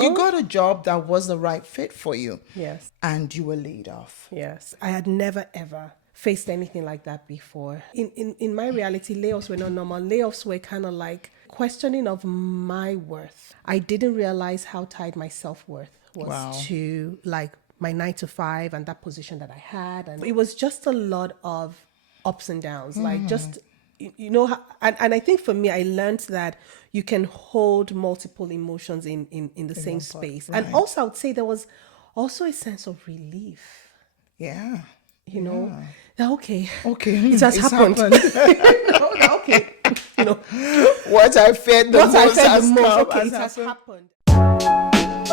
You got a job that was the right fit for you. Yes. And you were laid off. Yes. I had never ever faced anything like that before. In my reality, layoffs were not normal. Layoffs were kind of like questioning of my worth. I didn't realize how tied my self-worth was Wow. to like my 9 to 5 and that position that I had. And it was just a lot of ups and downs, like just and I think for me, I learned that you can hold multiple emotions in the same one part, space. right. And also I would say there was also a sense of relief, Yeah. you know, that okay, It has happened. Okay, you know, What I feared the what I most said has the most, come, okay, has it has happened. happened.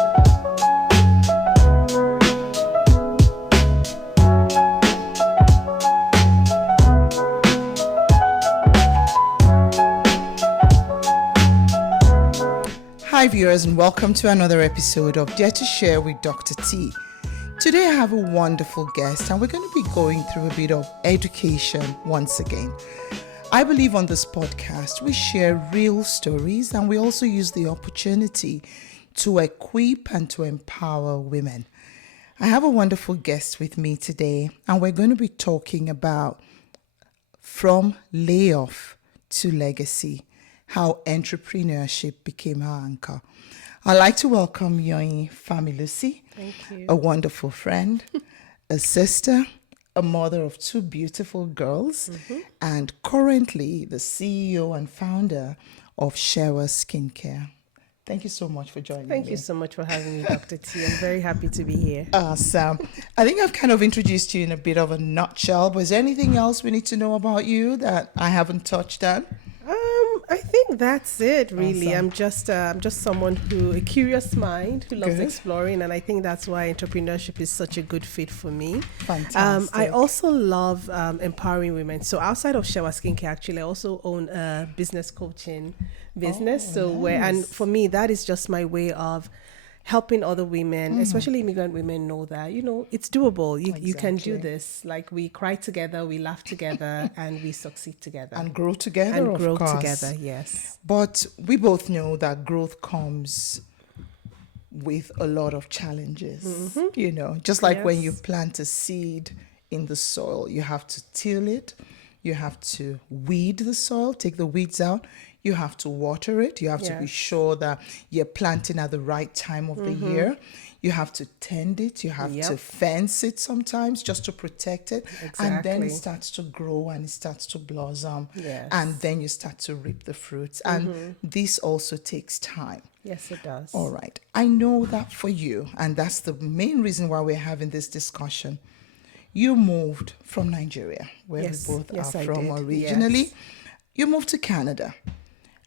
Hi viewers, and welcome to another episode of Dare to Share with Dr. T. Today I have a wonderful guest and we're going to be going through a bit of education once again. I believe on this podcast we share real stories and we also use the opportunity to equip and to empower women. I have a wonderful guest with me today and we're going to be talking about from layoff to legacy, how entrepreneurship became her anchor. I'd like to welcome Yoyin Familusi, Thank you. a wonderful friend, a sister, a mother of two beautiful girls, and currently the CEO and founder of Sewa Skincare. Thank you so much for joining me. Thank you so much for having me, Dr. T. I'm very happy to be here. Awesome. I think I've kind of introduced you in a bit of a nutshell, but is there anything else we need to know about you that I haven't touched on? I think that's it, really. Awesome. I'm just someone a curious mind who loves Good. exploring, and I think that's why entrepreneurship is such a good fit for me. Fantastic. I also love empowering women. So outside of Sewa Skincare, actually, I also own a business coaching business. And for me, that is just my way of helping other women, especially immigrant women, know that, it's doable. You can do Exactly. this. Like, we cry together, we laugh together, and we succeed together. And grow together, And of grow course. together, yes. But we both know that growth comes with a lot of challenges. Just like when you Yes. plant a seed in the soil, you have to till it, you have to weed the soil, take the weeds out, you have to water it, you have to be Yes. sure that you're planting at the right time of the year. You have to tend it, you have to Yep. fence it sometimes just to protect it. And then it Exactly. starts to grow and it starts to blossom. Yes. And then you start to reap the fruits. And this also takes time. Yes, it does. All right. I know that for you, and that's the main reason why we're having this discussion. You moved from Nigeria, where Yes. we both Yes, are I from did. originally. Yes. You moved to Canada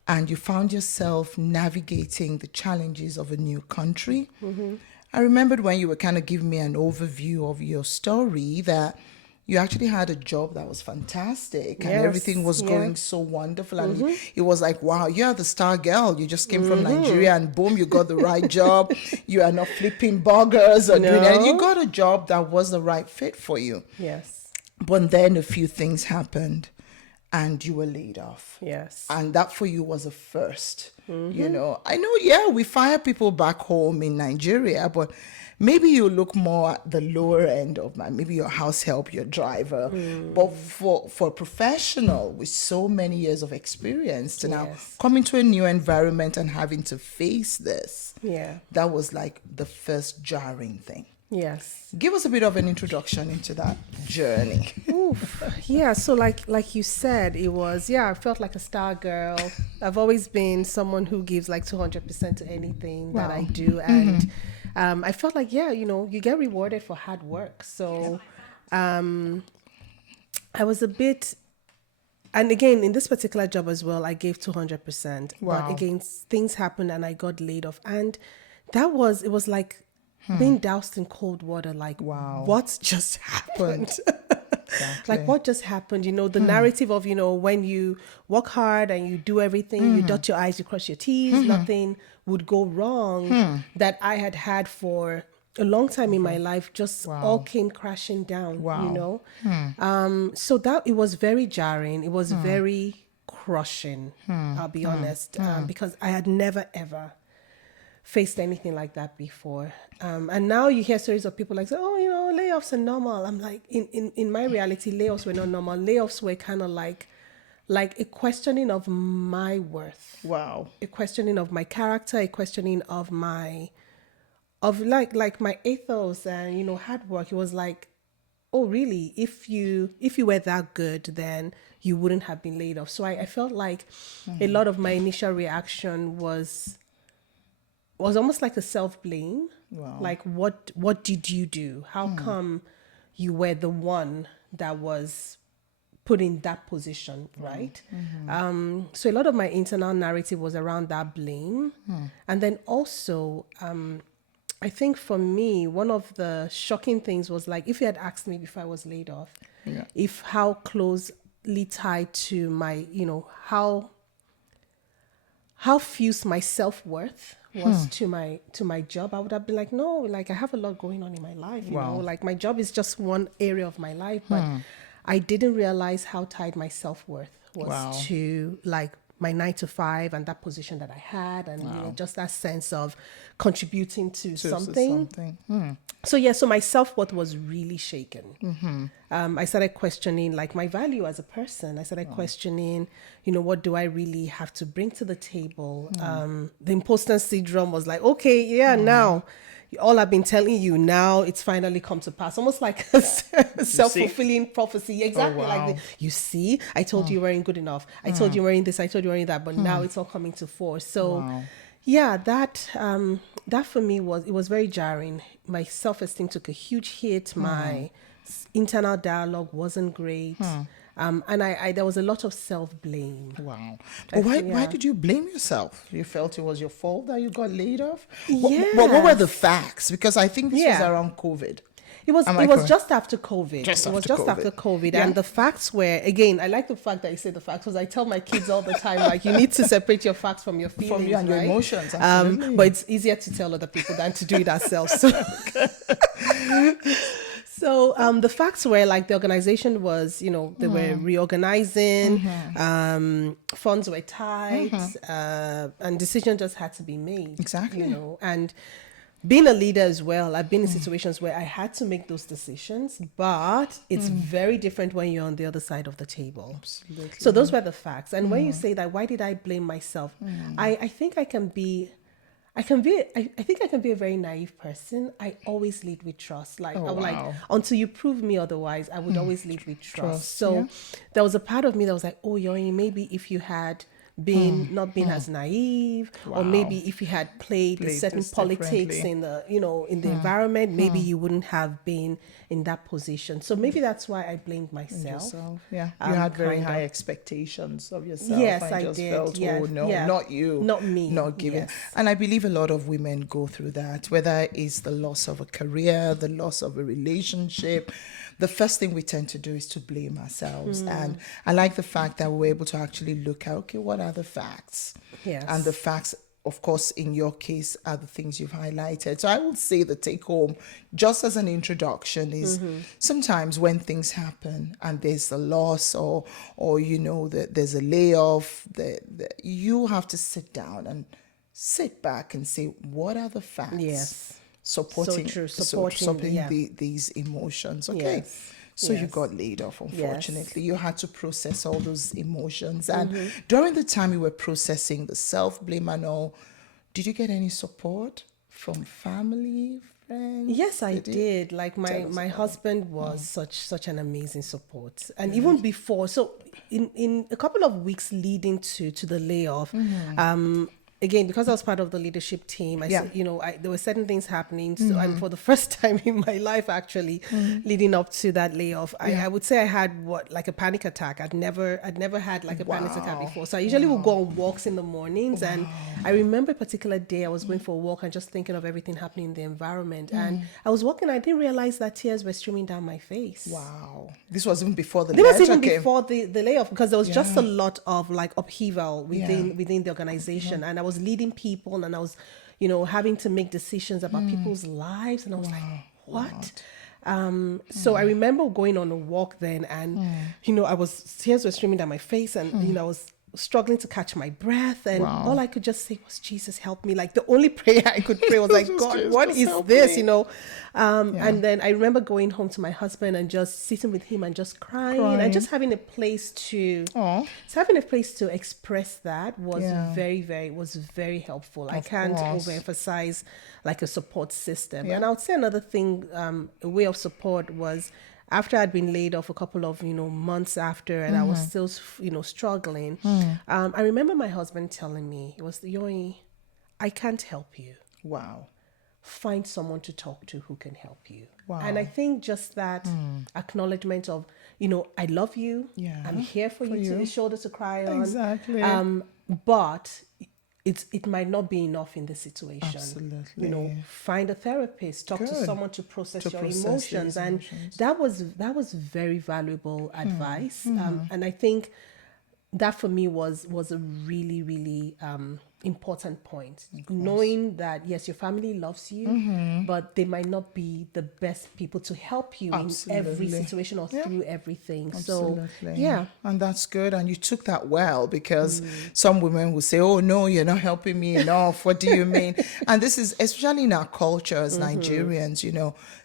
and you found yourself navigating the challenges of a new country. I remembered when you were kind of giving me an overview of your story that you actually had a job that was fantastic and Yes, everything was yeah. going so wonderful. And it was like, wow, you're the star girl. You just came from Nigeria and boom, you got the right job. You are not flipping burgers or doing anything. You No. got a job that was the right fit for you. Yes. But then a few things happened and you were laid off. Yes. And that for you was a first. I know, we fire people back home in Nigeria, but maybe you look more at the lower end of maybe your house help, your driver. But for a professional with so many years of experience to now Yes. come into a new environment and having to face this, Yeah. that was like the first jarring thing. Yes. Give us a bit of an introduction into that journey. Oof. Yeah. So like you said, I felt like a star girl. I've always been someone who gives like 200% to anything that I do. And I felt like, you get rewarded for hard work. So I was a bit, and again, in this particular job as well, I gave 200%. Wow. But again, things happened and I got laid off. And it was like being doused in cold water. Like, Wow. what just happened? Exactly. Like, what just happened? The narrative of, when you work hard and you do everything, you dot your I's, you cross your T's, nothing would go wrong that I had for a long time in my life just all came crashing down, Wow. So that it was very jarring. It was very crushing, I'll be honest, because I had never, ever faced anything like that before. And now you hear stories of people like, oh, layoffs are normal. I'm like, in my reality, layoffs were not normal. Layoffs were kind of like a questioning of my worth. Wow. A questioning of my character, a questioning of my ethos and, hard work. It was like, oh, really? If you were that good, then you wouldn't have been laid off. So I felt like a lot of my initial reaction was almost like a self-blame. Wow. Like, what did you do? How come you were the one that was put in that position, right? So a lot of my internal narrative was around that blame. And then also, I think for me, one of the shocking things was like, if you had asked me before I was laid off, if how closely tied to my, how fused my self-worth was to my job, I would have been like, no, like I have a lot going on in my life, you know, like my job is just one area of my life, but I didn't realize how tied my self-worth was to like my 9 to 5 and that position that I had, and just that sense of contributing to something. So my self-worth was really shaken. I started questioning like my value as a person. I started questioning, what do I really have to bring to the table? The imposter syndrome was like, okay, now all I've been telling you, now it's finally come to pass. Almost like a self-fulfilling prophecy. Exactly. Like, you see, I told you weren't good enough. I told you weren't this. I told you weren't that. But now it's all coming to force. So that for me was very jarring. My self-esteem took a huge hit. My internal dialogue wasn't great. And I there was a lot of self-blame. Wow. But why did you blame yourself? You felt it was your fault that you got laid off? Yes. What were the facts? Because I think this was around COVID. It was just after COVID. After COVID. Yeah. And the facts were, again, I like the fact that you say the facts, because I tell my kids all the time, like, you need to separate your facts from your feelings. From you and right? your emotions, absolutely. But it's easier to tell other people than to do it ourselves. So the facts were like the organization was, they were reorganizing, funds were tight, and decisions just had to be made. Exactly. And being a leader as well, I've been in situations where I had to make those decisions, but it's very different when you're on the other side of the table. Absolutely. So those were the facts. And when you say that, why did I blame myself? I think I can be I think I can be a very naive person. I always lead with trust. Like, I would like, until you prove me otherwise, I would always lead with trust. So there was a part of me that was like, oh, Yoyin, maybe if you had not been as naive, or maybe if you had played certain politics in the, in the environment, maybe you wouldn't have been in that position. So maybe that's why I blamed myself. Yeah, you had very high expectations of yourself. Yes, I just did. felt, not you, not me, not given. Yes. And I believe a lot of women go through that, whether it's the loss of a career, the loss of a relationship. The first thing we tend to do is to blame ourselves. And I like the fact that we're able to actually look at, okay, what are the facts? Yes. And the facts, of course, in your case, are the things you've highlighted. So I would say the take home, just as an introduction, is sometimes when things happen and there's a loss or there's a layoff, you have to sit down and sit back and say, what are the facts? Yes. Supporting these emotions. Okay. Yes. So you got laid off, unfortunately. You had to process all those emotions. And during the time you were processing the self-blame and all, did you get any support from family, friends? Yes, I did. Like my husband was such an amazing support. And even before, so in a couple of weeks leading to the layoff, again, because I was part of the leadership team, I said, there were certain things happening. So I'm for the first time in my life, actually, leading up to that layoff, I would say I had like a panic attack. I'd never had like a panic attack before. So I usually would go on walks in the mornings. And I remember a particular day I was going for a walk and just thinking of everything happening in the environment. And I was walking, I didn't realize that tears were streaming down my face. Wow. This was even before the layoff. This was even before the layoff, because there was just a lot of like upheaval within the organization. And I was leading people, and I was, having to make decisions about people's lives, and I was like, what? So I remember going on a walk then, and tears were streaming down my face, and I was struggling to catch my breath, and Wow. all I could just say was, Jesus, help me. Like the only prayer I could pray was like, God, Jesus, what just is help this, me. And then I remember going home to my husband and just sitting with him and just crying. And just having a place to Aw. express that was Yeah. very helpful. I can't course. overemphasize like a support system. Yeah. And I would say another thing, a way of support was, after I'd been laid off a couple of, months after, and I was still, struggling. I remember my husband telling me, it was, Yoyin, I can't help you. Wow. Find someone to talk to who can help you. Wow. And I think just that acknowledgement of, I love you. Yeah. I'm here for you, to shoulder to cry on. Exactly. But it might not be enough in this situation. Absolutely. Find a therapist, talk to Good. someone to process your process emotions. these And emotions. that was very valuable advice. And I think that for me was a really, really important point. Knowing that, yes, your family loves you, but they might not be the best people to help you in every Absolutely. situation or through everything. Absolutely. So, yeah. And that's good. And you took that well, because some women will say, oh, no, you're not helping me enough. What do you mean? And this is, especially in our culture as Nigerians,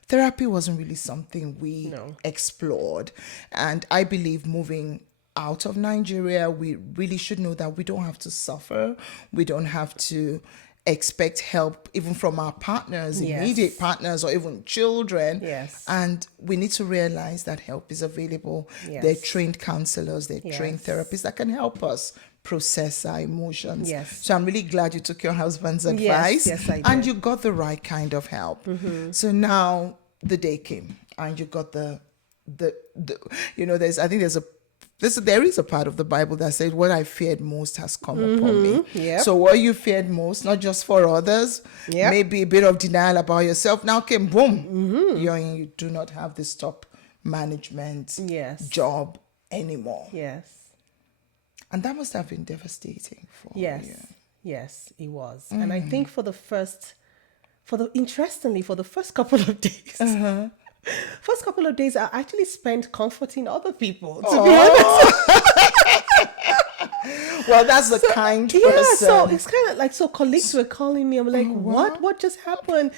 therapy wasn't really something we explored. And I believe moving out of Nigeria, we really should know that we don't have to suffer. We don't have to expect help even from our partners, immediate partners, or even children. Yes. And we need to realize that help is available. Yes. They're trained counselors, they're trained Yes. therapists that can help us process our emotions. Yes. So I'm really glad you took your husband's advice. Yes, I and did. you got the right kind of help. So now the day came and you got the there is a part of the Bible that says, what I feared most has come upon me. Yep. So what you feared most, not just for others, Yep. maybe a bit of denial about yourself, now came boom. You do not have this top management Yes. job anymore. Yes. And that must have been devastating for Yes. you. Yes, it was. And I think interestingly, for the first couple of days, I actually spent comforting other people, to be honest. Well, that's the kind Yeah, person. so it's kind of like, so colleagues were calling me. I'm like, what just happened?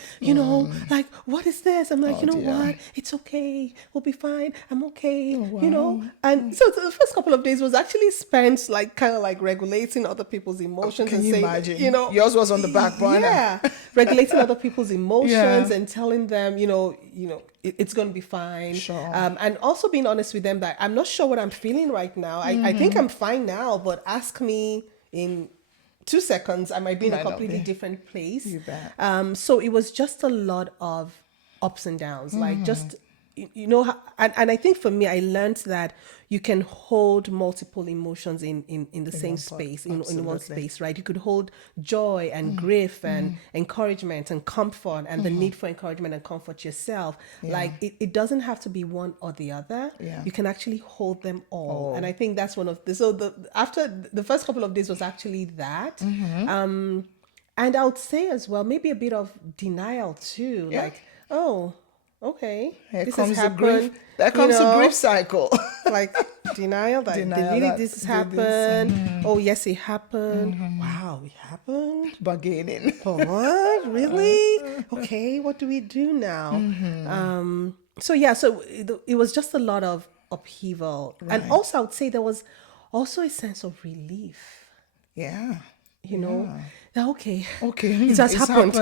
Like, what is this? I'm like, dear. what? It's okay. We'll be fine. I'm okay. And so the first couple of days was actually spent like kind of like regulating other people's emotions. Can and you saying, imagine? Yours was on the back burner. Yeah, regulating other people's emotions Yeah. and telling them, it's going to be fine. Sure. And also being honest with them that I'm not sure what I'm feeling right now. I think I'm fine now, but ask me in 2 seconds, I might be in a Might not completely be. different place. You bet. So it was just a lot of ups and downs, like just, and I think for me, I learned that you can hold multiple emotions in the same one space, part. in one Absolutely. space, right? You could hold joy and grief and encouragement and comfort and the need for encouragement and comfort yourself. Like it doesn't have to be one or the other. Yeah. You can actually hold them all. And I think that's one of after the first couple of days was actually that. And I would say as well, maybe a bit of denial too. Yeah. Like, oh, okay, Here this comes has the happened. grief. There comes the grief cycle. Like denial that Denial really that this has did this. happened. Oh yes, it happened. Wow, it happened. Bargaining. Oh, what? Really? Okay, what do we do now? So it was just a lot of upheaval. And also I would say there was also a sense of relief. Yeah. That okay, It has happened.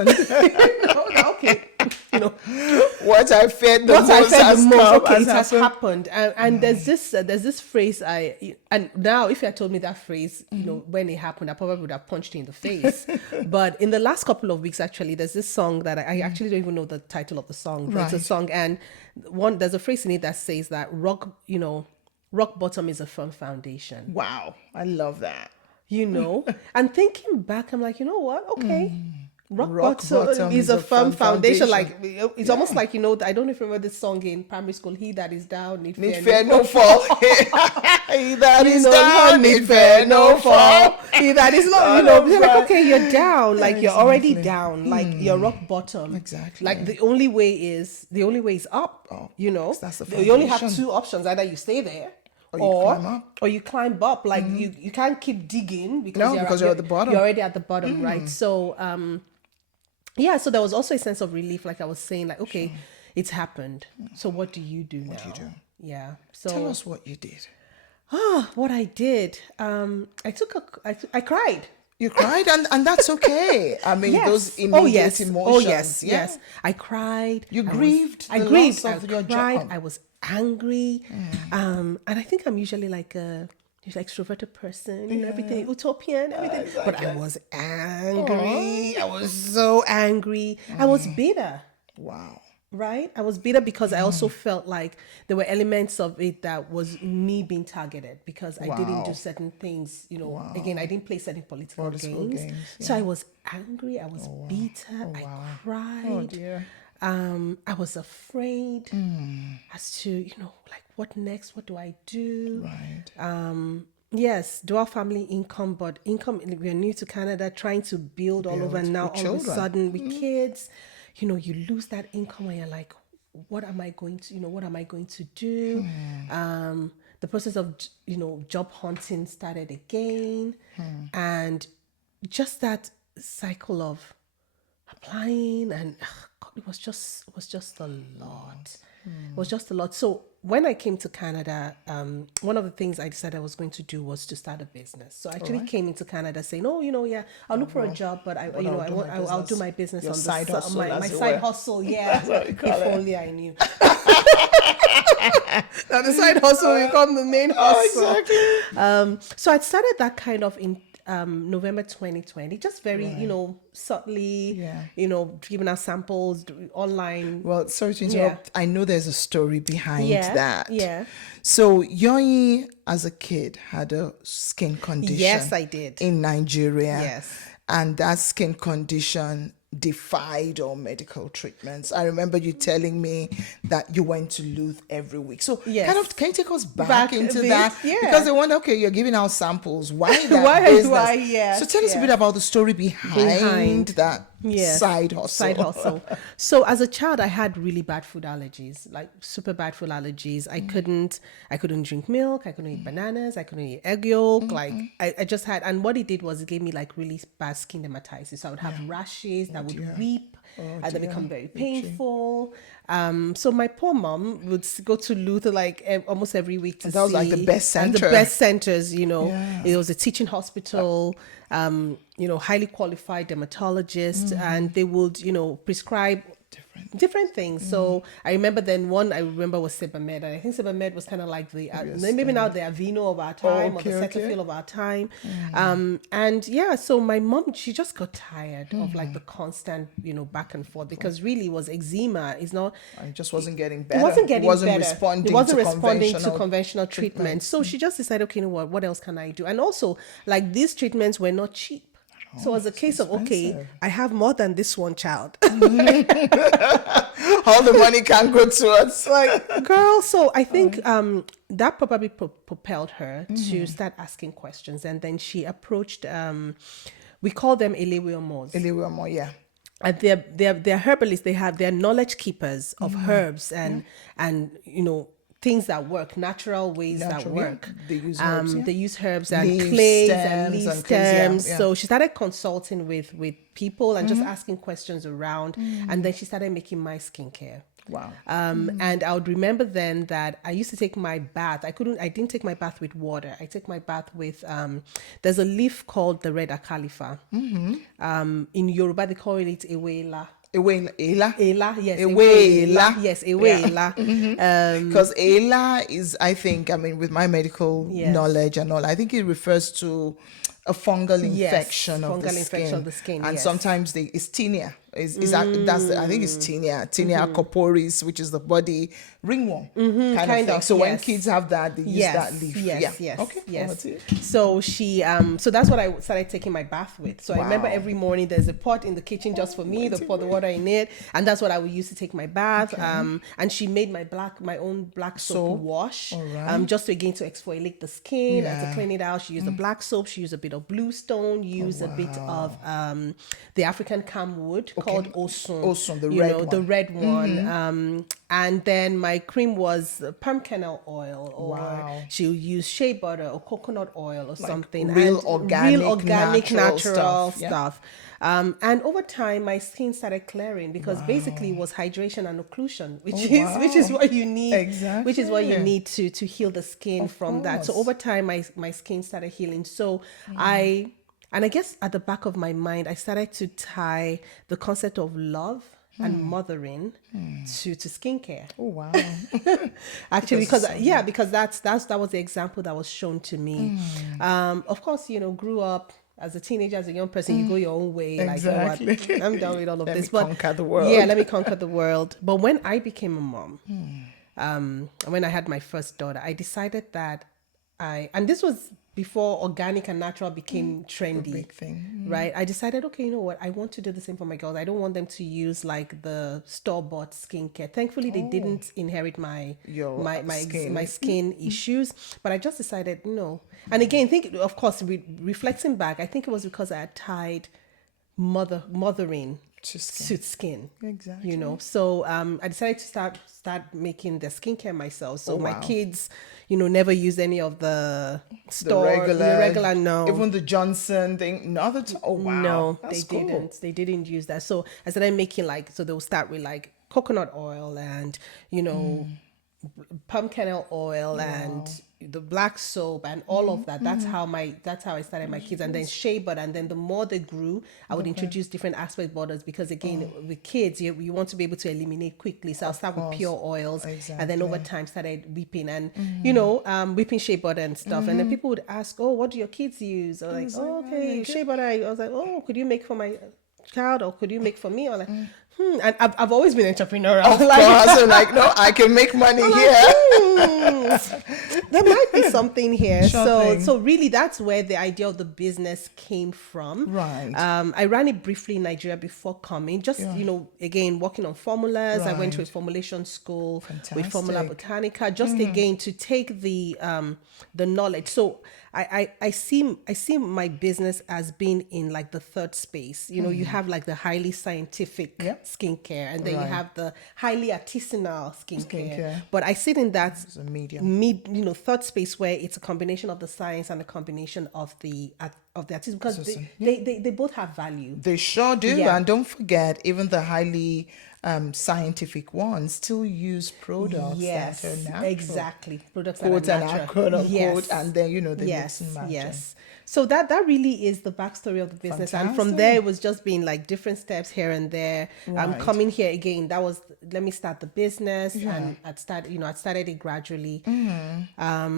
Okay, What I feared the what I most said has the most, come, okay, it has happened. And there's this phrase and now if you had told me that phrase, when it happened, I probably would have punched you in the face. But in the last couple of weeks, actually, there's this song that I actually don't even know the title of the song, but it's a song, and there's a phrase in it that says that rock bottom is a firm foundation. Wow. I love that. And thinking back, I'm like, you know what? Okay. Rock bottom bottom is a firm foundation. Like it's almost like, I don't know if you remember this song in primary school. He that is down need fear no fall. He that is down need fear no fall. He that is not, you're like, okay, you're down, like you're already down, like you're rock bottom. Exactly. Like the only way is up. That's the You only have foundation. 2 options: either you stay there Or you climb up. Like you can't keep digging because you're at the bottom. You're already at the bottom, right? So so there was also a sense of relief, like I was saying, like, okay, it's happened. So what do you do now? What do you do? Yeah. So tell us what you did. What I did. I cried. You cried, and that's okay. I mean, those immediate emotions. Oh yes. I cried. You grieved. I grieved. I cried. I was angry. And I think I'm usually like a extroverted person, everything utopian, everything. Exactly. But I was angry. I was so angry. I was bitter. Wow. Right? I was bitter because I also felt like there were elements of it that was me being targeted because I didn't do certain things, Again, I didn't play certain political games. Yeah. So I was angry, I was bitter, I cried. Oh dear. I was afraid as to, like, what next? What do I do? Right. Yes, dual family income, but we're new to Canada, trying to build all over now, all of a sudden with kids. You lose that income and you're like, what am I going to do? The process of, job hunting started again. And just that cycle of applying and it was just a lot. It was just a lot. So when I came to Canada, one of the things I decided I was going to do was to start a business. So I actually came into Canada saying, I'll look for a job, but I'll do my business on the side hustle. My side hustle, yeah. If only I knew. Now the side hustle will become the main hustle. Exactly. So I started that kind of in November 2020, just very, subtly, giving out samples online. Well, sorry to interrupt. I know there's a story behind that. Yeah. So Yoyin, as a kid, had a skin condition. Yes, I did. In Nigeria. Yes. And that skin condition defied all medical treatments. I remember you telling me that you went to Luth every week. So can you take us back into that? Yeah. Because they wonder, okay, you're giving out samples. Why that business? So tell us a bit about the story behind that side hustle. So as a child, I had really bad food allergies, like super bad food allergies. I couldn't drink milk. I couldn't eat bananas. I couldn't eat egg yolk. Like I just had, and what it did was it gave me like really bad skin dermatitis. So I would have rashes that would weep and they become very painful. So my poor mom would go to Luther like almost every week to see. That was like the best center. The best centers, It was a teaching hospital, highly qualified dermatologist, and they would, prescribe different things. So I remember then one I remember was Sebamed, and I think Sebamed was kind of like the maybe now the Aveeno of our time or the Cetaphil of our time. So my mom, she just got tired of like the constant back and forth, because really it was eczema. It's not, it just wasn't getting better. It wasn't getting better. It wasn't responding to conventional treatment. So she just decided, okay, what else can I do? And also, like, these treatments were not cheap. So it was a case of, okay, I have more than this one child. All the money can go towards. Like, girl, so I think that probably propelled her to start asking questions. And then she approached, we call them Elewiomo. Elewiomo, yeah. And they're herbalists. They're knowledge keepers of herbs and things that work, natural ways that work. They use herbs, They use herbs and clays and leaf stems. Yeah. So she started consulting with people and just asking questions around. And then she started making my skincare. Wow. And I would remember then that I used to take my bath. I didn't take my bath with water. I take my bath with, there's a leaf called the red akalifa. In Yoruba, they call it Ewela. Ela, yes. Ewela. Yes, Ewela. Because Ela is, I think, with my medical knowledge and all, I think it refers to a fungal infection of the skin. And sometimes it's tinea. I think it's tinea corporis, which is the body ringworm kind of thing. So when kids have that, they use that leaf. Yes. Okay. Yes. So she, so that's what I started taking my bath with. So I remember every morning there's a pot in the kitchen just for me. They pour the water in it, and that's what I would use to take my bath. Okay. And she made my own black soap wash, just to exfoliate the skin and to clean it out. She used the black soap. She used a bit of blue stone. Used a bit of the African camwood. called Osun. Osun, the you red know, one. the red one. And then my cream was palm kernel oil, or Wow. she'll use shea butter or coconut oil or something. real and organic, natural natural stuff. stuff. And over time, my skin started clearing because basically it was hydration and occlusion, which is what you need. Exactly. Which is what you need to heal the skin from that. So course. over time, my skin started healing. So and I guess at the back of my mind, I started to tie the concept of love and mothering to skincare. Oh wow. Actually, because that was the example that was shown to me. Of course, you know, grew up as a teenager, as a young person, you go your own way. Exactly. Like, you know what, I'm done with all of Let this. me conquer the world. Yeah, let me conquer the world. But when I became a mom, when I had my first daughter, I decided that and this was before organic and natural became trendy. Big thing. Right? I decided, okay, you know what? I want to do the same for my girls. I don't want them to use like the store-bought skincare. Thankfully, they didn't inherit my skin issues. But I just decided, no. And again, of course, reflecting back, I think it was because I had tied mothering to skin. Exactly. You know, so I decided to start making the skincare myself. So my kids, you know, never use any of the regular, no. Even the Johnson thing, No, that's they cool. didn't. They didn't use that. So I started making so they'll start with like coconut oil and, you know, palm kernel oil and the black soap and all of that. That's how I started my kids. And then shea butter. And then the more they grew, I would introduce different aspect butters because again, with kids, you want to be able to eliminate quickly. So I'll start with pure oils, and then over time started whipping and you know, whipping shea butter and stuff. And then people would ask, "Oh, what do your kids use?" Or like, "Oh, okay, shea butter." I was like, "Oh, could you make for my child or could you make for me?" Or like, And I've always been entrepreneurial. Of course, I'm like, no, I can make money here. There might be something here. Sure So really, that's where the idea of the business came from. Right. I ran it briefly in Nigeria before coming. Just you know, again, working on formulas. I went to a formulation school with Formula Botanica. Just again to take the knowledge. So I see my business as being in like the third space. You know, you have like the highly scientific skincare, and then you have the highly artisanal skincare. But I sit in that third space where it's a combination of the science and a combination of the artists, because they both have value. They sure do. Yeah. And don't forget, even the highly scientific ones still use products that are natural. Exactly. Products Quote that are and natural. quote unquote, and then they mix and match. Yes. So that really is the backstory of the business. Fantastic. And from there, it was just being like different steps here and there. Right. Coming here again, that was, let me start the business. And I'd started it gradually.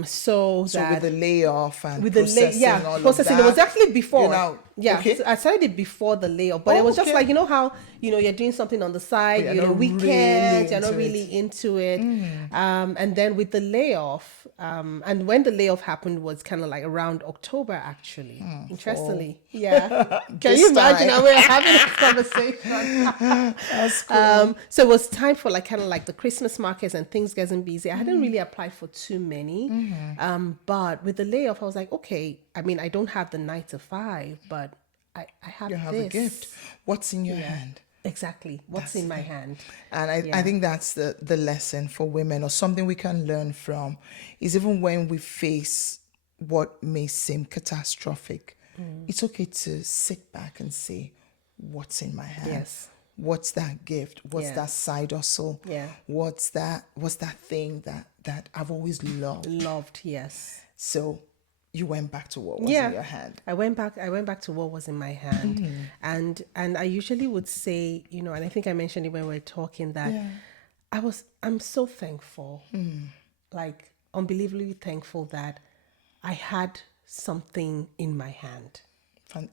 So with the layoff and with processing, all processing. of that, It was actually before. you know, okay. So I started it before the layoff, but it was just like, you know how, you know, you're doing something on the side, But you know, weekends, you're not into really into it. And then with the layoff, and when the layoff happened was kind of like around October, actually. Interestingly. Yeah. Can you imagine how we're having this conversation? That's cool. So it was time for like kind of like the Christmas markets and things getting busy. I hadn't really applied for too many. But with the layoff, I was like, okay, I mean, I don't have the 9 to 5, but I have You have this. a gift. What's in your hand? Exactly. What's in my hand? And I think that's the lesson for women, or something we can learn from, is even when we face what may seem catastrophic, it's okay to sit back and say, what's in my hand? Yes. What's that gift? What's that side hustle? Yeah. What's that thing that I've always loved? Loved, yes. So you went back to what was in your hand. I went back to what was in my hand. And I usually would say, you know, and I think I mentioned it when we were talking, that I'm so thankful. Like unbelievably thankful that I had something in my hand.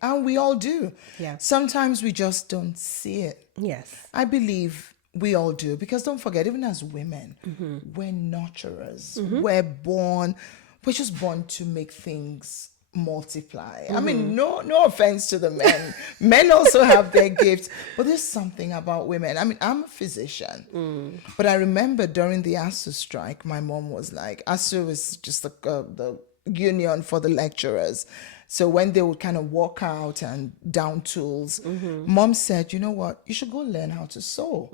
And we all do. Yeah. Sometimes we just don't see it. Yes. I believe we all do, because don't forget, even as women, we're nurturers. We're just born to make things multiply. I mean, no offense to the men. Men also have their gifts, but there's something about women. I mean, I'm a physician, but I remember during the ASU strike, my mom was like, ASU is just the union for the lecturers. So when they would kind of walk out and down tools, mom said, you know what, you should go learn how to sew.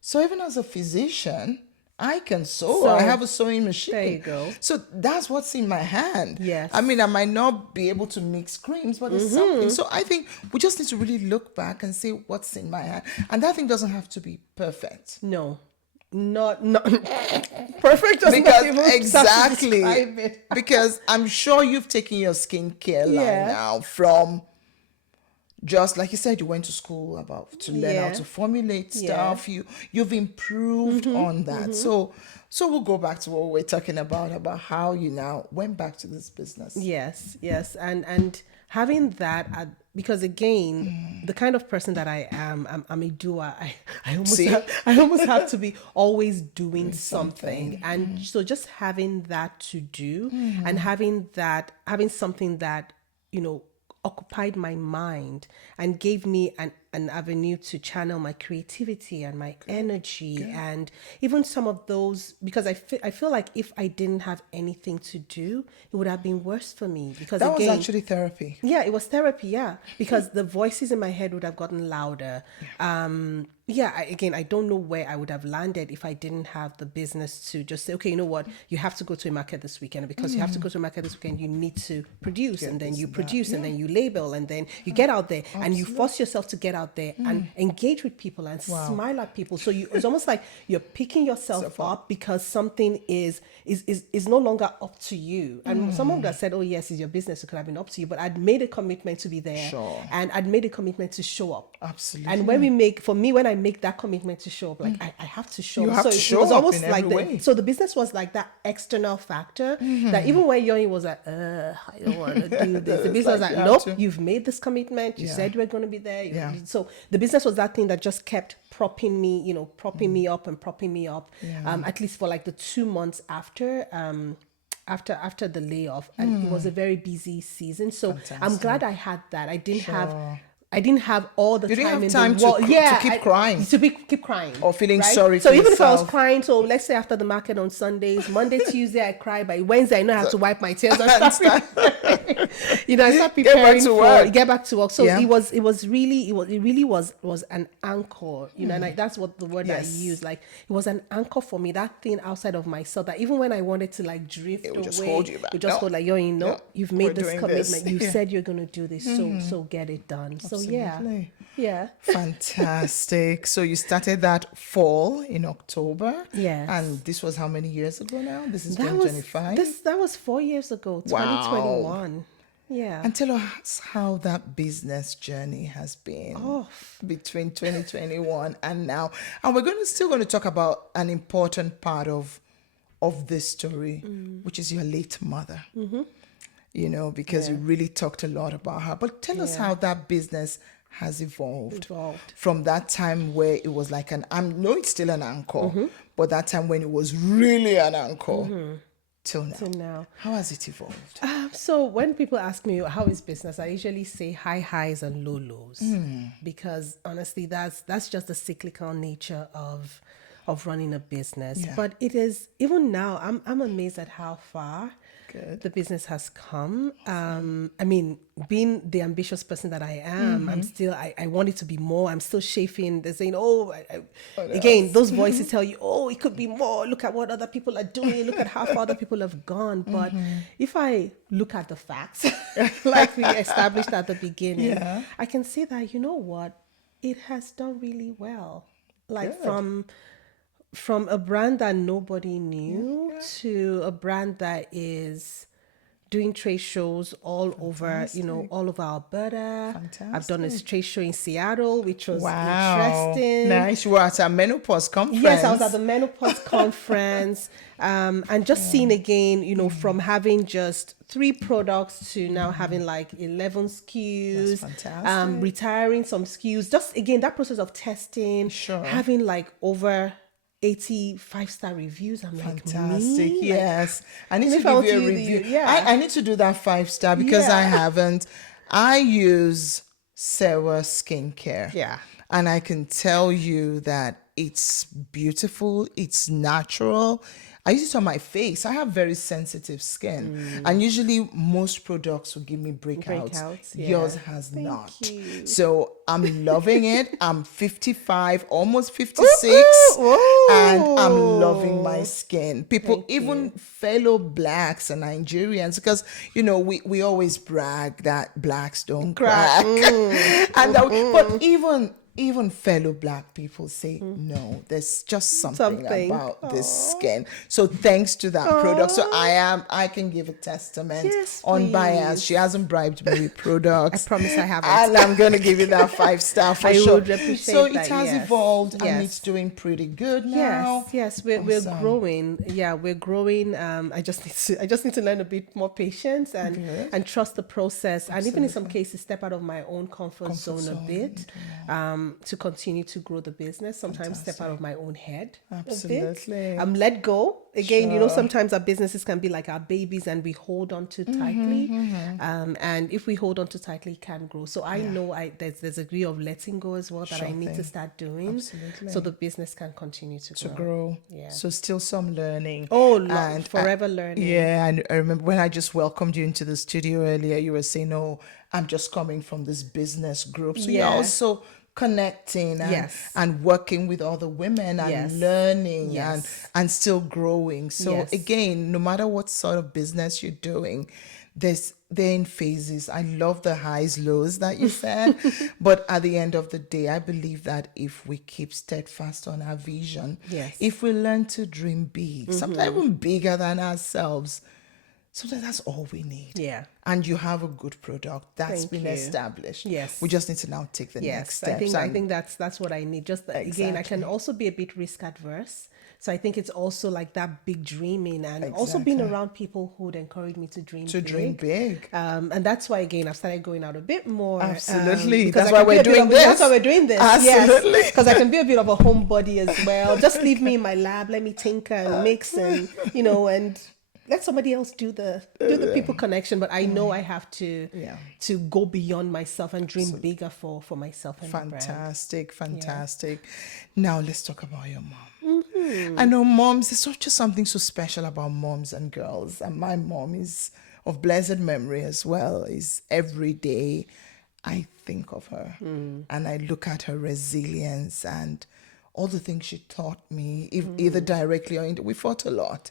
So even as a physician, I can sew. So, I have a sewing machine. there you go. So that's what's in my hand. Yes. I mean, I might not be able to mix creams, but there's something. So I think we just need to really look back and say what's in my hand. And that thing doesn't have to be perfect. No. Not perfect does Because not even exactly. describe it. Because I'm sure you've taken your skincare line Yeah. now from just like you said, you went to school to learn how Yeah. to formulate Yeah. stuff. You've improved on that. So we'll go back to what we were talking about how you now went back to this business. Yes, and having that because again, the kind of person that I am, I'm a doer. I almost have to be always doing something, and so just having that to do, and having something that occupied my mind and gave me an avenue to channel my creativity and my energy. And even some of those, because I feel like if I didn't have anything to do, it would have been worse for me, because That again, was actually therapy. yeah, it was therapy. Yeah, because the voices in my head would have gotten louder. I don't know where I would have landed if I didn't have the business to just say, okay, you know what, you have to go to a market this weekend, and because you have to go to a market this weekend, you need to produce, and then you produce, and then you label, and then you get out there, and you force yourself to get out there and engage with people and smile at people. So it's almost like you're picking yourself up because something is no longer up to you. And someone would have said, oh yes, it's your business, it could have been up to you, but I'd made a commitment to be there. Sure. And I'd made a commitment to show up. Absolutely. And when I make that commitment to show up, like I have to show You up. have So to it show was up almost in like every way. so the business was like that external factor that even when Yoyin was like, I don't want to do this, the business was like, nope, you've made this commitment. You said you were going to be there. So the business was that thing that just kept propping me up and propping me up. At least for like the 2 months after the layoff, and it was a very busy season. So I'm glad I had that. I didn't have all the You time didn't have in time the world. to keep crying. To keep crying. Or feeling right? sorry So for even if I was yourself. crying, so let's say after the market on Sundays, Monday, Tuesday I cry, by Wednesday I know I have to wipe my tears. I start preparing get back to work. So it really was an anchor, and that's what the word that I use. Like, it was an anchor for me, that thing outside of myself, that even when I wanted to like drift away, just hold you back. it just hold like, you've made We're this doing commitment. this. You said you're going to do this, so get it done. So Absolutely. yeah. Fantastic. So you started that fall in October. Yes. And this was how many years ago now? This is That 2025. that was 4 years ago, 2021. Yeah. And tell us how that business journey has been between 2021 and now. And we're still going to talk about an important part of this story, which is your late mother. Because you really talked a lot about her. But tell us how that business has evolved from that time where it was like I know it's still an anchor, but that time when it was really an anchor till now. How has it evolved? So when people ask me how is business, I usually say high highs and low lows, because honestly, that's just the cyclical nature of running a business. Yeah. But it is, even now, I'm amazed at how far the business has come. I mean, being the ambitious person that I am, I'm still, I want it to be more. I'm still chafing. They're saying, again, those voices tell you, it could be more. Look at what other people are doing. Look at how far other people have gone. But if I look at the facts, like we established at the beginning, I can see that, you know what, it has done really well. Like from a brand that nobody knew to a brand that is doing trade shows all over, all over Alberta. Fantastic. I've done a trade show in Seattle, which was interesting. Nice. You were at a menopause conference. Yes, I was at the menopause conference. And just seeing again, from having just 3 products to now having like 11 SKUs. That's fantastic. Retiring some SKUs. Just again, that process of testing, having like over 80 5-star reviews. I'm fantastic. Like, me? Yes. I need to give you a review. I need to do that 5-star because I haven't. I use Sewa Skincare. Yeah. And I can tell you that it's beautiful, it's natural. I use it on my face. I have very sensitive skin, and usually most products will give me breakouts. Yeah. Yours has Thank not. you. So I'm loving it. I'm 55, almost 56, and I'm loving my skin. People, Thank even you. fellow blacks and Nigerians, because we always brag that blacks don't crack, and but even fellow black people say no, there's just something about this skin. So thanks to that product, so I can give a testament, Yes, unbiased. please. She hasn't bribed me with products. I promise I haven't. And I'm gonna give you that 5-star for I sure. would appreciate so that, it has yes. evolved, and Yes. it's doing pretty good now. Yes, we're growing. Yeah, we're growing. I just need to learn a bit more patience and trust the process, and even in some cases step out of my own comfort zone a bit, to continue to grow the business. Sometimes step out of my own head Absolutely. a bit. Let go. Again, sometimes our businesses can be like our babies, and we hold on too tightly. And if we hold on too tightly, it can grow. So I know there's a degree of letting go as well that I need to start doing, so the business can continue to grow. Yeah. So still some learning. And forever learning. Yeah, and I remember when I just welcomed you into the studio earlier, you were saying, "Oh, I'm just coming from this business group." So you're also connecting and working with other women and learning and still growing. So again, no matter what sort of business you're doing, they're in phases. I love the highs, lows that you said, but at the end of the day, I believe that if we keep steadfast on our vision, if we learn to dream big, sometimes even bigger than ourselves, sometimes that's all we need. Yeah. And you have a good product that's been established. Yes. We just need to now take the next steps. I think that's what I need. Just again, I can also be a bit risk adverse. So I think it's also like that big dreaming, and also being around people who would encourage me to dream big. And that's why, again, I've started going out a bit more. Absolutely. That's why we're doing this. That's why we're doing this. Absolutely. Because I can be a bit of a homebody as well. Just leave me in my lab. Let me tinker and mix and, and let somebody else do the people connection. But I know I have to go beyond myself and dream bigger for myself and fantastic. Now let's talk about your mom. I know moms, there's just something so special about moms and girls, and my mom is of blessed memory as well. Is every day I think of her and I look at her resilience and all the things she taught me, either directly or we fought a lot.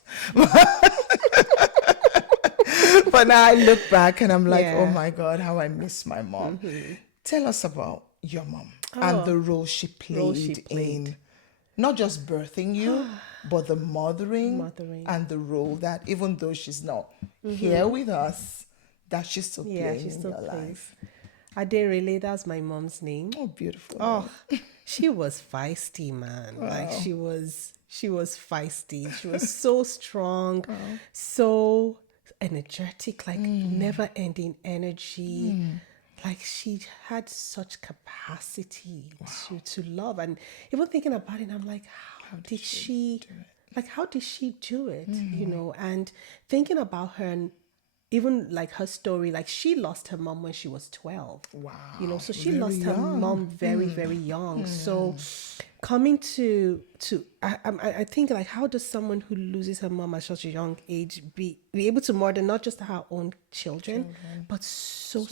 But now I look back and I'm like, oh my God, how I miss my mom. Tell us about your mom and the role she played in not just birthing you, but the mothering and the role that even though she's not here with us, that she's still playing in your life. I didn't relate. That's my mom's name. Oh, beautiful. Oh, she was feisty, man. Wow. Like she was feisty. She was so strong, so energetic, like never ending energy. Like she had such capacity to love. And even thinking about it, I'm like, how did she do it? And thinking about her and even like her story, like she lost her mom when she was 12. Wow. So she lost her mom very, very young. So coming to I think, like, how does someone who loses her mom at such a young age be able to mother not just her own children, but so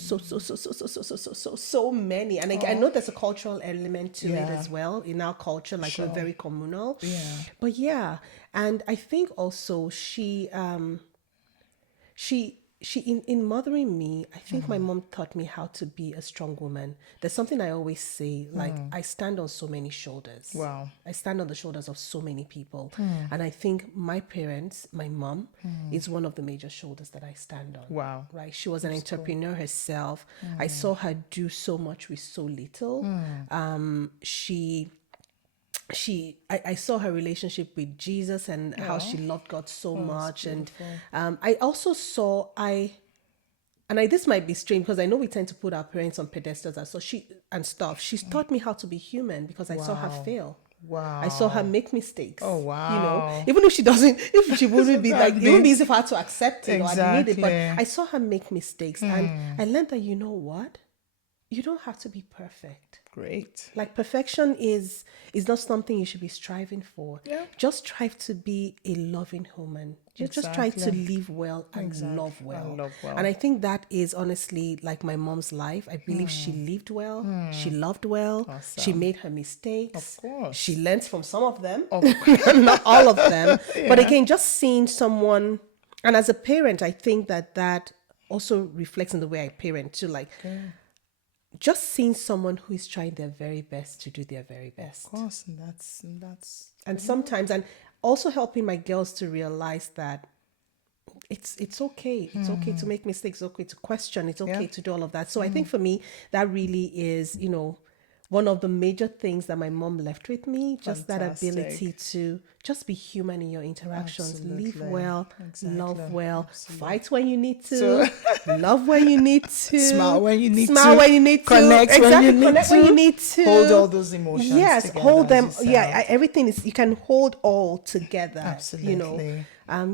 many? And I know there's a cultural element to it as well. In our culture, like we're very communal. But and I think also she in mothering me, I think my mom taught me how to be a strong woman. There's something I always say, like, I stand on so many shoulders. Wow. I stand on the shoulders of so many people. And I think my parents, my mom, is one of the major shoulders that I stand on. Wow. Right? She was an entrepreneur herself. I saw her do so much with so little. I saw her relationship with Jesus and how she loved God so much. And I also saw, this might be strange because I know we tend to put our parents on pedestals and stuff. She's taught me how to be human because I saw her fail. Wow. I saw her make mistakes. Oh, wow. Even if she wouldn't be like, it wouldn't be easy for her to accept it or admit it, but I saw her make mistakes. And I learned that, you know what? you don't have to be perfect. Great. Like perfection is not something you should be striving for. Yeah. Just strive to be a loving human. Just try to Exactly. live well and love well. And love well. And I think that is honestly like my mom's life. I believe she lived well. She loved well. She made her mistakes. Of course. She learned from some of them. Not all of them. But again, just seeing someone, and as a parent, I think that also reflects in the way I parent too. Like, just seeing someone who is trying their very best to do their very best. Of course, and that's And sometimes, and also helping my girls to realize that it's okay. It's okay to make mistakes. It's okay to question. It's okay to do all of that. So I think for me, that really is, one of the major things that my mom left with me, just that ability to just be human in your interactions, live well, love well, fight when you need to, love when you need to, smile when you need connect when you need to, hold all those emotions together, hold them. Everything is, you can hold all together. Absolutely. I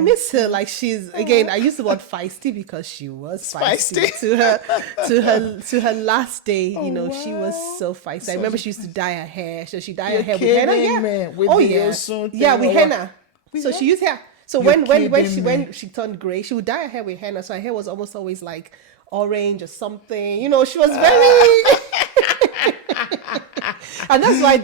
miss her. Like, she's, again, I use the word feisty because she was feisty to her last day. She was so feisty. I remember she used to dye her hair. So she dyed her hair with henna. With henna. So she used hair. So when she turned gray, she would dye her hair with henna. So her hair was almost always like orange or something. She was very. And that's why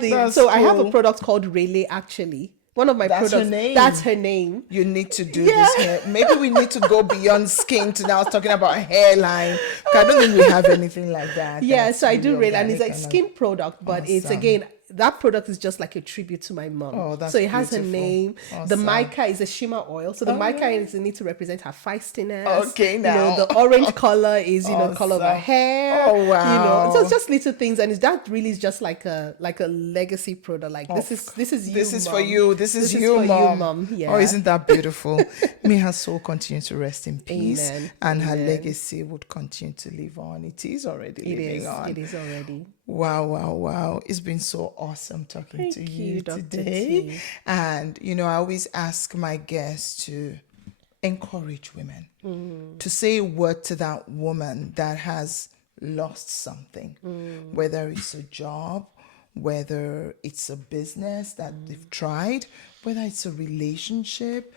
I have a product called Rayleigh, actually. One of my products. That's her name. You need to do this hair. Maybe we need to go beyond skin to now talking about hairline. I don't think we have anything like that. Yeah, so I do Rayleigh, and it's like skin product, but it's, again, that product is just like a tribute to my mom. Oh, that's so it has beautiful. her name. Awesome. The mica is a shimmer oil. So the mica is need to represent her feistiness. Okay, now. The orange color is, the color of her hair. Oh, wow. So it's just little things. And that really is just like a legacy product. Like, this is you, This is mom. for you. This is you, for mom. you, mom. Yeah. Oh, isn't that beautiful? May her soul continue to rest in peace. Amen. And her legacy would continue to live on. It is already living on. It is already. Wow. It's been so awesome talking to you Dr. today. T. And, I always ask my guests to encourage women, to say a word to that woman that has lost something, whether it's a job, whether it's a business that they've tried, whether it's a relationship,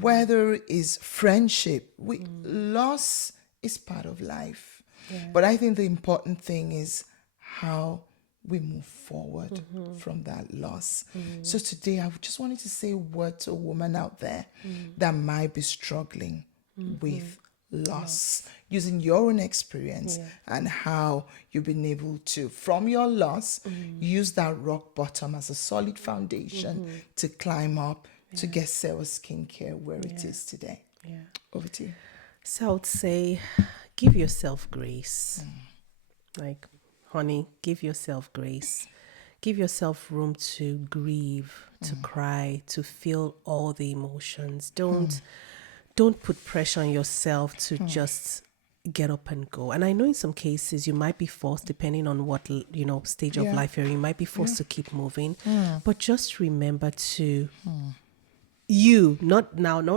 whether it's friendship. Loss is part of life. Yeah. But I think the important thing is how we move forward from that loss. So today I just wanted to say a word to a woman out there that might be struggling with loss, using your own experience and how you've been able to, from your loss, use that rock bottom as a solid foundation to climb up to get Sewa Skincare where it is today. Yeah. Over to you. So I would say, give yourself grace. Like, honey, give yourself grace. Give yourself room to grieve, to cry, to feel all the emotions. Don't put pressure on yourself to just get up and go. And I know in some cases you might be forced, depending on what stage of life you're in, you might be forced to keep moving. But just remember to you, not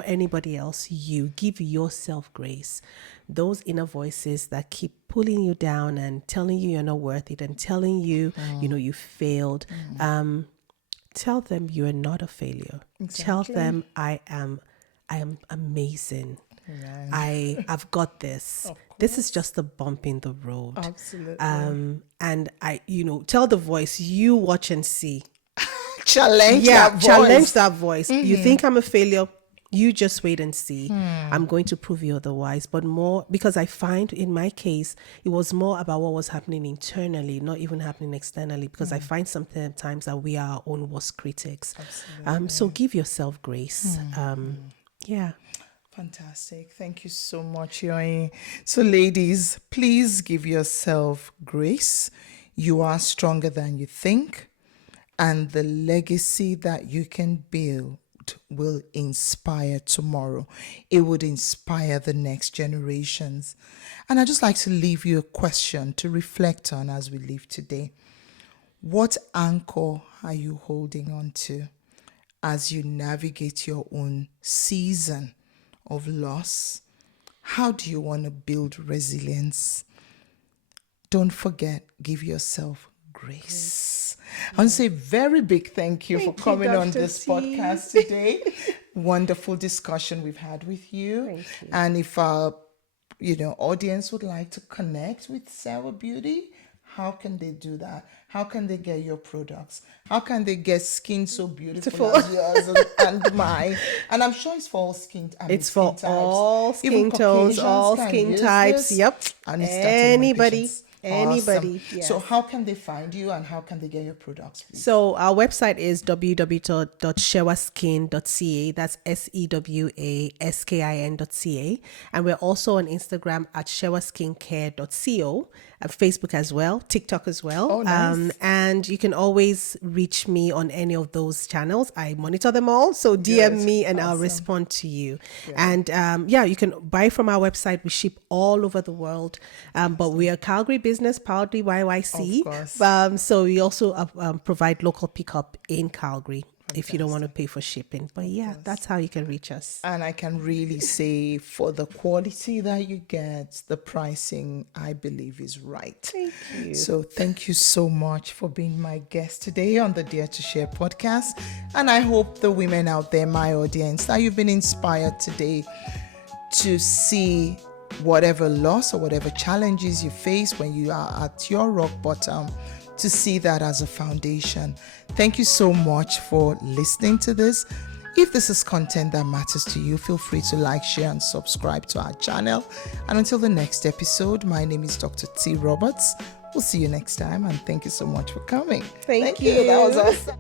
anybody else, you give yourself grace. Those inner voices that keep pulling you down and telling you you're not worth it and telling you, you failed. Tell them you are not a failure. Exactly. Tell them I am amazing. Right. I've got this. This is just a bump in the road. Absolutely. And I, tell the voice, you watch and see. Challenge that voice. You think I'm a failure, you just wait and see. I'm going to prove you otherwise. But more, because I find in my case, it was more about what was happening internally, not even happening externally, because I find sometimes that we are our own worst critics. So give yourself grace. Fantastic. Thank you so much, Yoyin. So ladies, please give yourself grace. You are stronger than you think. And the legacy that you can build will inspire tomorrow. It would inspire the next generations. And I'd just like to leave you a question to reflect on as we leave today. What anchor are you holding on to as you navigate your own season of loss? How do you want to build resilience? don't forget, give yourself grace. I want to say a very big thank you for coming on Dr. this T. podcast today. Wonderful discussion we've had with you. Thank you. And if our audience would like to connect with Sewa Beauty, how can they do that? How can they get your products? How can they get skin so beautiful as yours and mine? And I'm sure it's for all skin. It's for types. all skin Even tones, all Caucasians can skin use types. this. Yep. And it's starting my Anybody. patients. Anybody. Awesome. Yes. So how can they find you and how can they get your products, please? So our website is www.shewaskin.ca. That's SEWASKIN.ca. And we're also on Instagram at shewaskincare.co, and Facebook as well, TikTok as well. Oh, nice. And you can always reach me on any of those channels. I monitor them all. So DM me and I'll respond to you. Good. And you can buy from our website. We ship all over the world. But we are Calgary business, proudly YYC. Of course. So we also provide local pickup in Calgary. If you don't want to pay for shipping. But that's how you can reach us. And I can really say for the quality that you get, the pricing, I believe, is right. Thank you. So thank you so much for being my guest today on the Dare to Share podcast. And I hope the women out there, my audience, that you've been inspired today to see whatever loss or whatever challenges you face when you are at your rock bottom, to see that as a foundation. Thank you so much for listening to this. If this is content that matters to you, feel free to like, share, and subscribe to our channel. And until the next episode, my name is Dr. T. Roberts. We'll see you next time, and thank you so much for coming. Thank you. That was awesome.